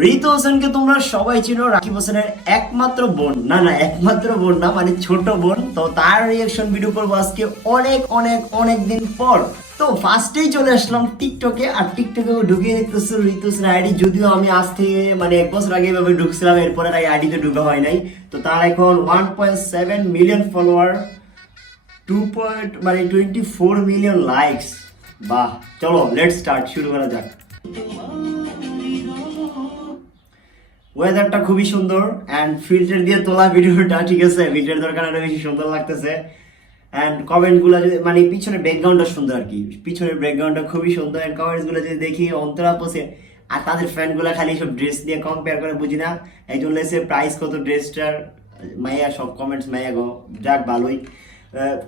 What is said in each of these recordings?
ঋতু হোসেনকে তোমরা সবাই চিনো, রাকিব হোসেনের একমাত্র বোন। না একমাত্র বোন না, মানে ছোট বোন। তো তার রিয়াকশন ভিডিও করবো আজকে অনেক অনেক অনেক দিন পর। তো ফার্স্টেই চলে আসলাম টিকটকে, আর টিকটকে ঢুকিয়ে দেখতেছি ঋতু হোসেন আইডি। যদিও আমি আজ থেকে মানে 1 বছর আগে এভাবে ঢুকছিলাম, এরপরে এই আইডিতে ঢুকা হয় নাই। তো তার এখন 1.7 মিলিয়ন ফলোয়ার, 24 মিলিয়ন লাইকস। বাহ, চলো লেটস স্টার্ট, শুরু করা যাক। ওয়েদারটা খুবই সুন্দর অ্যান্ড ফিল্টার দিয়ে তোলা ভিডিওটা, ঠিক আছে, ফিল্টার দরকার আরো বেশি সুন্দর লাগতেছে। অ্যান্ড কমেন্টগুলো যদি মানে পিছনের ব্যাকগ্রাউন্ডটা সুন্দর আর কি, পিছনের ব্যাকগ্রাউন্ডটা খুবই সুন্দর। অ্যান্ড কমেন্টসগুলো যদি দেখি অন্তরা পোষে। আর তাদের ফ্রেন্ডগুলো খালি সব ড্রেস দিয়ে কম্পেয়ার করে, বুঝি না একজন লেসে প্রাইস কত ড্রেসটার, মাইয়া সব কমেন্টস মাইয়া গো, যাক ভালোই,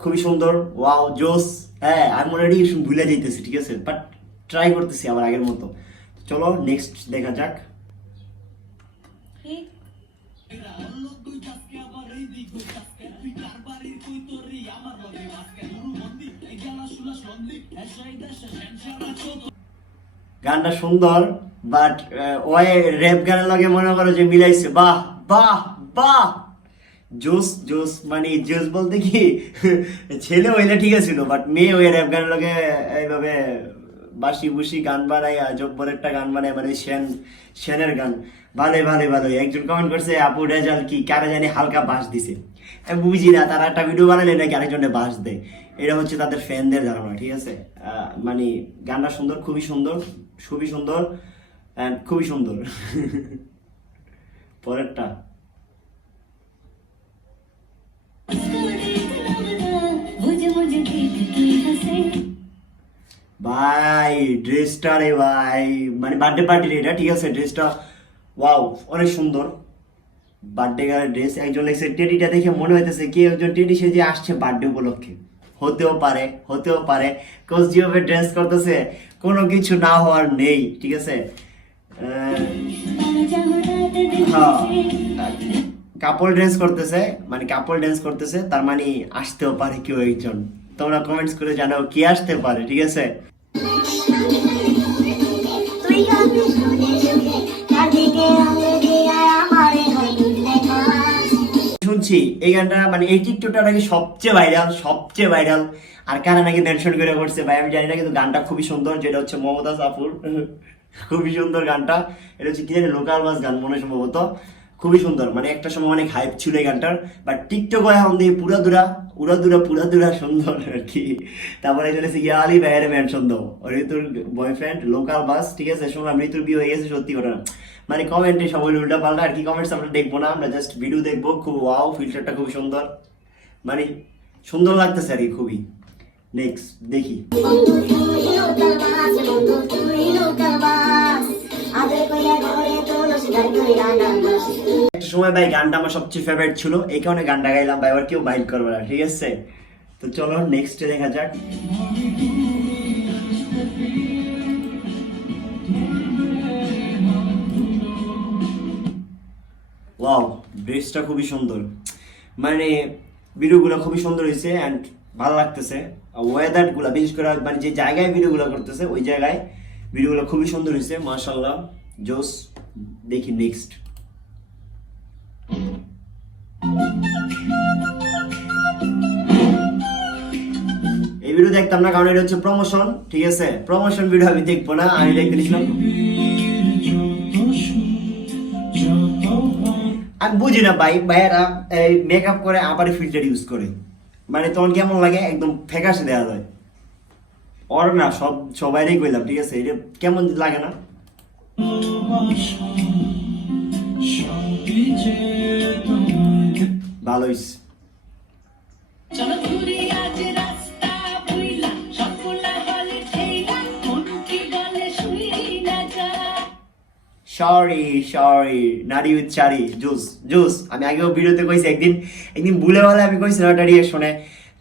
খুবই সুন্দর, ওয়াও জোস। হ্যাঁ, আমি মনে হয় ভুলে যাইতেছি, ঠিক আছে, বাট ট্রাই করতেছি আবার আগের মতো। চলো নেক্সট দেখা যাক। গানটা সুন্দর, বাট ওই র্যাপ গানের লগে মনে করো যে মিলাইছে। বাহ বাহ বাহ, জোস জোস, মানে জোস বলতে কি ছেলে হইলে ঠিক আছিল, বাট মেয়ে ওই র্যাপ গানের লগে এইভাবে বাসি বুসি গান বানায়, জব্বরেরটা গান বানায়, মানে সেনের গান। ভালোই। একজন কমেন্ট করছে আপু রেজাল্ট কি কারে জানি হালকা বাস দিছে। আমি বুঝি না, তারা একটা ভিডিও বানালে নাকি আরেকজনে বাস দেয়। এটা হচ্ছে তাদের ফ্যানদের ধারণা, ঠিক আছে। মানে গানটা সুন্দর, খুবই সুন্দর খুবই সুন্দর। পরেরটা ভাই, ড্রেসটা রে ভাই, মানে বার্থডে পার্টির এটা, ঠিক আছে, ড্রেসটা ওয়াও অনেক সুন্দর। Birthday girl dress. একজন লেগছে টেডিটা দেখে মনে হইতেছে কি একজন টেডি সেজে আসছে বার্থডে উপলক্ষে। হতেও পারে কোচ যেভাবে ড্রেস করতেছে, কোনো কিছু না হওয়ার নেই, ঠিক আছে। হ্যাঁ, কাপল ড্যান্স করতেছে, তার মানে আসতেও পারে কেউ একজন। তোমরা কমেন্টস করে জানাও কি আসতে পারে, ঠিক আছে। শুনছি এই গানটা, মানে এই টিকটকটা নাকি সবচেয়ে ভাইরাল। আর কারা নাকি মেনশন করে করছে ভাই আমি জানি না, কিন্তু গানটা খুবই সুন্দর, যেটা হচ্ছে মমতাজ আপুর। খুবই সুন্দর গানটা। এটা হচ্ছে কি জানি লোকাল বাস গান মনে সম্ভবত। খুবই সুন্দর, মানে একটা সময় অনেক হাইপ ছিল এই গানটার, বাট টিকটক এখন দিয়ে পুরা সুন্দর আর কি। তারপরে চলে এসে ইয়ালি বাইরে মেনশন দাও ঋতুর বয়ফ্রেন্ড লোকাল বাস, ঠিক আছে। শুনলাম ঋতুর বিয়ে হয়ে গেছে, সত্যি কথা। মানে কমেন্টে সবাই উল্টা পাল্টা আর কি, কমেন্টস আমরা দেখবো না, আমরা জাস্ট ভিডিও দেখবো। খুব ওয়াও, ফিল্টারটা খুব সুন্দর, মানে সুন্দর লাগতেছে আর কি খুবই। নেক্সট দেখি। একটা সময় ভাই গানটা আমার সবচেয়ে ফেভারিট ছিল, এই কারণে গানটা গাইলাম ভাই, আবার কেউ মাইন্ড করবে না, ঠিক আছে। তো চলো নেক্সট দেখা যাক। ওয়াও, ড্রেসটা খুবই সুন্দর, মানে ভিডিওগুলো খুবই সুন্দর হয়েছে অ্যান্ড ভালো লাগতেছে। ওয়েদারগুলো বিশেষ করে মানে যে জায়গায় ভিডিওগুলো করতেছে ওই জায়গায় ভিডিওগুলো খুবই সুন্দর হয়েছে, মাশাআল্লাহ জোস। দেখি নেক্সট। এই ভিডিও দেখতাম না, কারণ এটা হচ্ছে প্রমোশন, ঠিক আছে। প্রমোশন ভিডিও আমি দেখবো না, আমি দেখতে দিয়েছিলাম। আমি বুঝি না ভাইয়েরা এই মেকআপ করে আবার ফিল্টার ইউজ করে, মানে তখন কেমন লাগে, একদম ফ্যাকাশে দেওয়া যায়। ওর না সবাইই কইলাম, ঠিক আছে, এটা কেমন লাগে না। ভালো হইছে। সরি নারী উইথ শাড়ি জুস। আমি আগেও ভিডিওতে কইছি, একদিন ভুলে বলে আমি কইছি না ওটা রিয়েকশনে,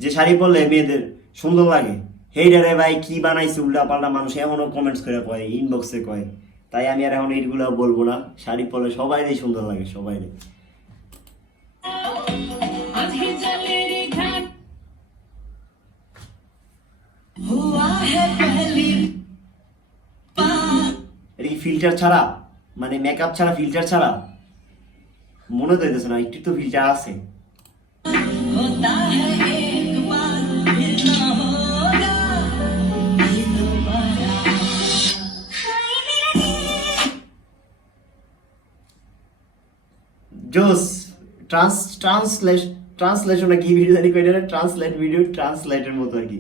যে শাড়ি পরলে মেয়েদের সুন্দর লাগে। হেইডারে ভাই কি বানাইছে উল্টা পাল্টা, মানুষ এমনও কমেন্টস করে কয়, ইনবক্সে কয়। তাই আমি আর এখন এইগুলো বলবো না, শাড়ি পরলে সবাইরই সুন্দর লাগে, সবাইরই। এটা কি ফিল্টার ছাড়া? মানে মেকআপ ছাড়া, ফিল্টার ছাড়া মনে তো হইতেছে না, একটু তো ফিল্টার আছে। জোস ট্রান্সলেশন কি ভিডিও জানি কইটা, ট্রান্সলেট ভিডিও, ট্রান্সলেটের মতো আর কি।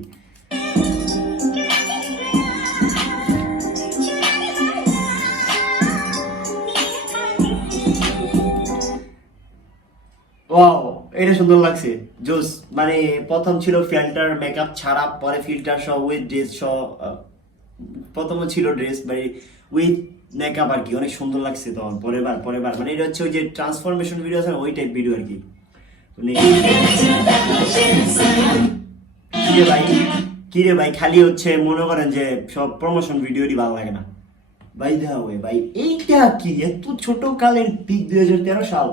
ওয়াও, এটা সুন্দর লাগছে, জোস। মানে প্রথম ছিল ফিল্টার মেকআপ ছাড়া, পরে ফিল্টার সহ উইথ ড্রেস সহ, প্রথমে ছিল ড্রেস মানে উইথ মেকআপ আর কি, অনেক সুন্দর লাগছে তখন। পরের বার মানে এটা হচ্ছে ওই যে ট্রান্সফরমেশন ভিডিও আছে না, ওই টাইপ ভিডিও আর কি। মানে কিরে ভাই, কিরে ভাই, খালি হচ্ছে মনে করেন যে সব প্রমোশন ভিডিওরই ভালো লাগে না ভাই। দেওয়া হয় ভাই, এইটা কি এত ছোট কালের পিক, 2013 সাল।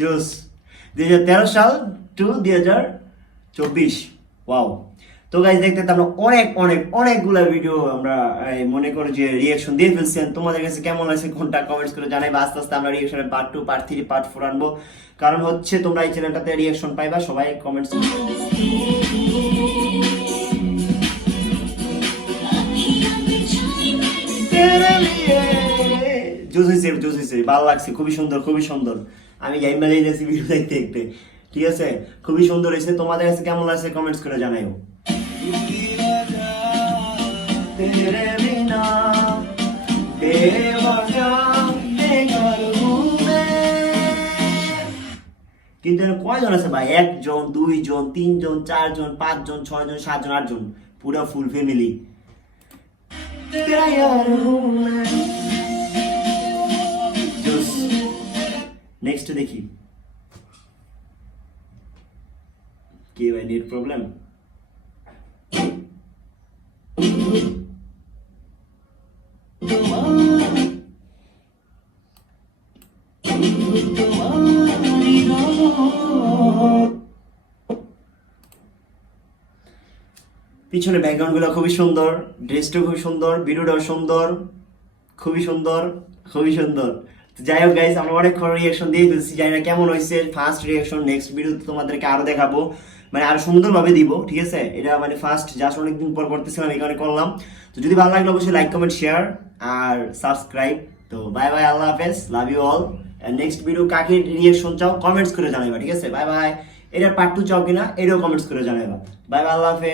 জোস, 2013 সাল টু 2024, ওয়াও। তো গাইজ দেখতে আমরা অনেকগুলা ভিডিও আমরা মনে করি যে রিয়াকশন দিয়ে ফেলছেন। তোমাদের কাছে কেমন লাগছে কোনটা কমেন্টস করে জানাইবা। আস্তে আস্তে আমরা রিয়াকশনের পার্ট 2, পার্ট 3, পার্ট 4 আনবো, কারণ হচ্ছে তোমরা এই চ্যানেলটাতে রিয়াকশন পাইবা, সবাই কমেন্টস। জোস হয়েছে, ভালো লাগছে, খুবই সুন্দর। আমি গেম মেলে গেছি ভিডিও দেখতে দেখতে, ঠিক আছে, খুবই সুন্দর হয়েছে। তোমাদের কাছে কেমন লাগছে কমেন্টস করে জানাইও। কিন্তু কয়জন আছে ভাই? 1 জন, 2 জন, 3 জন, 4 জন, 5 জন, 6 জন, 7 জন, 8 জন, পুরো ফুল ফ্যামিলি। নেক্সট দেখি কি ভাই, নেট প্রবলেম। পিছনে ব্যাকগ্রাউন্ড গুলো খুবই সুন্দর, ড্রেসটাও খুবই সুন্দর, ভিডিওটাও সুন্দর, খুবই সুন্দর। যাই হোক গাইস, আমরা অনেক রিয়াকশন দিয়ে ফেলছি, জানি না কেমন হয়েছে ফার্স্ট রিয়াকশন। নেক্সট ভিডিওতে তোমাদেরকে আরো দেখাবো, মানে আরো সুন্দরভাবে দিব, ঠিক আছে। এটা মানে ফার্স্ট জাস্ট অনেকদিন পর করতেছিলাম, এই কারণে করলাম। তো যদি ভালো লাগলে অবশ্যই লাইক, কমেন্ট, শেয়ার আর সাবস্ক্রাইব। তো বাই বাই, আল্লাহ হাফেজ, love you all. Next video কাকে রিয়াকশন চাও কমেন্টস করে জানাইবা, ঠিক আছে। Bye bye. এটার পার্ট 2 চাও কিনা এটাও কমেন্টস করে জানাইবা। বাই বাই, আল্লাহ হাফেজ।